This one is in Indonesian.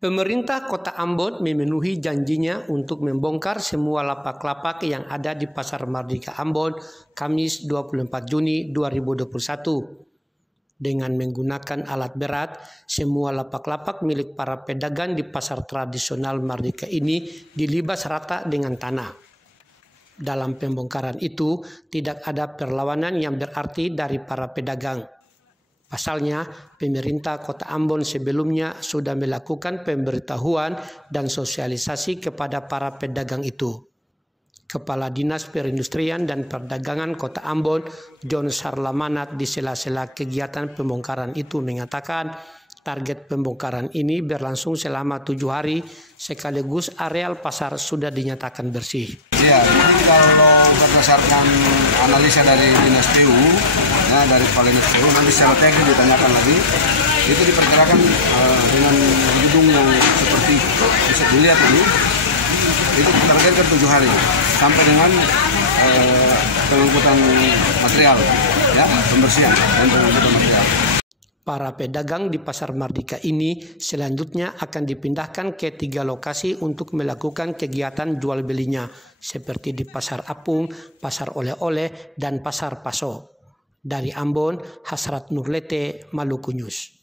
Pemerintah Kota Ambon memenuhi janjinya untuk membongkar semua lapak-lapak yang ada di Pasar Mardika Ambon, Kamis 24 Juni 2021. Dengan menggunakan alat berat, semua lapak-lapak milik para pedagang di pasar tradisional Mardika ini dilibas rata dengan tanah. Dalam pembongkaran itu, tidak ada perlawanan yang berarti dari para pedagang. Pasalnya, pemerintah Kota Ambon sebelumnya sudah melakukan pemberitahuan dan sosialisasi kepada para pedagang itu. Kepala Dinas Perindustrian dan Perdagangan Kota Ambon, John Sarlamanat, di sela-sela kegiatan pembongkaran itu mengatakan, target pembongkaran ini berlangsung selama 7 hari, sekaligus areal pasar sudah dinyatakan bersih. Ya, jadi kalau berdasarkan analisa dari Dinas PU, ya, dari Kepala Dinas PU, nanti secara teknis ditanyakan lagi, itu diperkirakan dengan gedung yang seperti bisa dilihat ini, itu ditargetkan 7 hari, sampai dengan pengangkutan material, ya, pembersihan dan pengangkutan material. Para pedagang di Pasar Mardika ini selanjutnya akan dipindahkan ke 3 lokasi untuk melakukan kegiatan jual belinya, seperti di Pasar Apung, Pasar Oleh-oleh, dan Pasar Paso. Dari Ambon, Hasrat Nurlete, Maluku News.